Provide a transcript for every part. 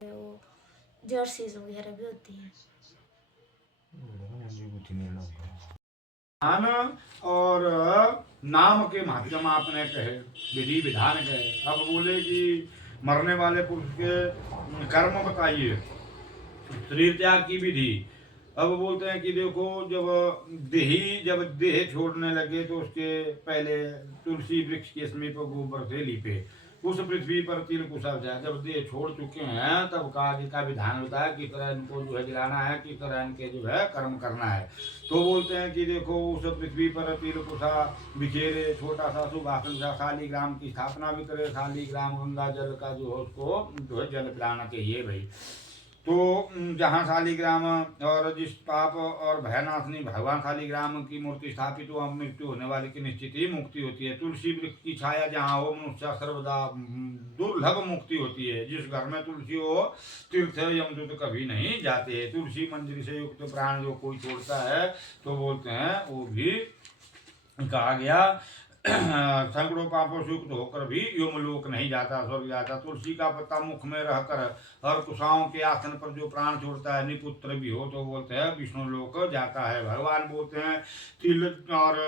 वो जर्सीज वगैरह भी होती है। नाम और नाम के माध्यम आपने कहे, विधि विधान कहे। अब बोले कि मरने वाले पुरुष के कर्म बताइए, शरीर त्याग की विधि। अब बोलते हैं कि देखो, जब देह छोड़ने लगे तो उसके पहले तुलसी वृक्ष के समीप गोबर से लीपे, उस पृथ्वी पर तिल कुशल जाए। जब देह छोड़ चुके हैं तब का आगे का विधान बताया, किस तरह इनको जो है गिराना है, किस तरह इनके जो है कर्म करना है। तो बोलते हैं कि देखो, उस पृथ्वी पर तिल कुशा बिखेरे, छोटा सा सुभाषण सा शालीग्राम की स्थापना भी करे। शालीग्राम गंगा जल का जो है उसको जो है जल पिलाना चाहिए भाई। तो जहाँ शालीग्राम और जिस पाप और भयनाशनी भगवान शालीग्राम की मूर्ति स्थापित हो, मृत्यु होने वाले की निश्चित ही मुक्ति होती है। तुलसी वृक्ष की छाया जहाँ हो, मनुष्य सर्वदा दुर्लभ मुक्ति होती है। जिस घर में तुलसी हो, तीर्थ यमदूत कभी नहीं जाते। तुलसी मंजरी से युक्त प्राण जो कोई छोड़ता है तो बोलते हैं वो भी कहा गया सैकड़ों पापों से युक्त होकर भी यमलोक नहीं जाता, स्वर्ग जाता। तुलसी का पत्ता मुख में रहकर हर कुशाओं के आसन पर जो प्राण छोड़ता है, निपुत्र भी हो तो बोलते हैं विष्णु लोक जाता है। भगवान बोलते हैं तिल और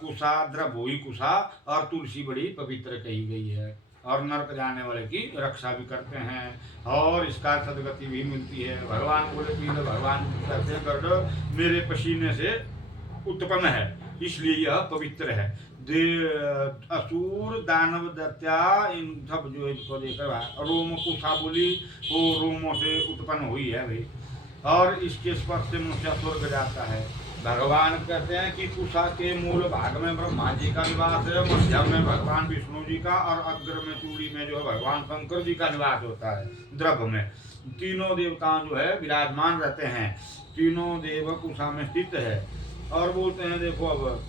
कुशा द्रव हुई कुशा और तुलसी बड़ी पवित्र कही गई है, और नरक जाने वाले की रक्षा भी करते हैं और इसका सदगति भी मिलती है। भगवान बोले तिल भगवान कहते हैं मेरे पसीने से उत्पन्न है, इसलिए यह पवित्र है। असुर दानव दत्या इन सब जो इसको देखकर रोम कुशा बोली, वो रोमों से उत्पन्न हुई है भाई, और इसके स्पर्श से मनुष्य स्वर्ग जाता है। भगवान कहते हैं कि कुशा के मूल भाग में ब्रह्मा जी का निवास है, मध्य में भगवान विष्णु जी का, और अग्र में चूड़ी में जो है भगवान शंकर जी का निवास होता है। द्रव में तीनों देवता जो है विराजमान रहते हैं। तीनों देव कुशा में स्थित है। और बोलते हैं देखो, अब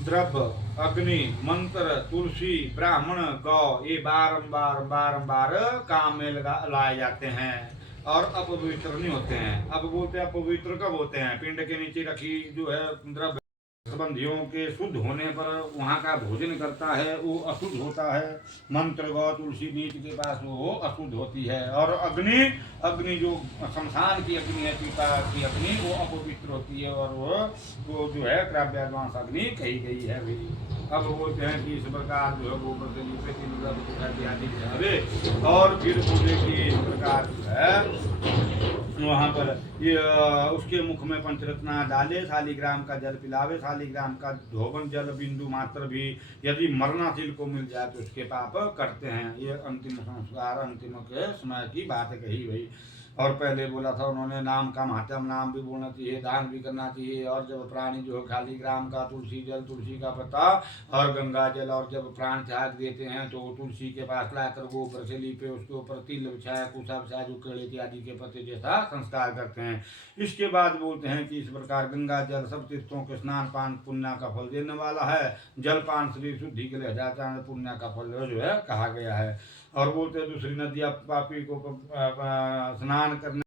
द्रव्य, अग्नि, मंत्र, तुलसी, ब्राह्मण, गौ, ये बारंबार बारंबार काम में लाए जाते हैं और अपवित्र नहीं होते हैं। अब बोलते हैं अपवित्र कब होते हैं? पिंड के नीचे रखी जो है द्रव्य संबंधियों के शुद्ध होने पर वहाँ का भोजन करता है, वो अशुद्ध होता है। मंत्र गौ तुलसी नीच के पास वो अशुद्ध होती है। और अग्नि, अग्नि जो शमशान की अग्नि है, पिता की अग्नि, वो अपवित्र होती है, और वो जो है क्राव्याद्वांस अग्नि कही गई है भाई। अब बोलते हैं कि इस प्रकार जो है गोबर से लीपे तीन और फिर बोले कि इस प्रकार जो है वहाँ पर ये उसके मुख में पंचरत्ना डाले, शालीग्राम का जल पिलावे। शालीग्राम का धोबन जल बिंदु मात्र भी यदि मरणाशील को मिल जाए तो उसके पाप करते हैं। ये अंतिम संस्कार, अंतिम के समय की बात कही भाई। और पहले बोला था उन्होंने नाम का महात्म, नाम भी बोलना चाहिए, दान भी करना चाहिए। और जब प्राणी जो है शालीग्राम का तुलसी जल, तुलसी का पत्ता और गंगा जल, और जब प्राण त्याग देते हैं तो तुलसी के पास लाकर गोबर से लीपे, उसके ऊपर तिल बिछाया, कुशा बिछाया, जो केले इत्यादि के पत्ते जैसा संस्कार करते हैं। इसके बाद बोलते हैं कि इस प्रकार गंगा जल सब तीर्थों के स्नान पान पुण्य का फल देने वाला है। जलपान शरीर शुद्धि के लिए जाता है, पुण्य का फल जो है कहा गया है। और बोलते हैं दूसरी नदियाँ पापी को स्नान करने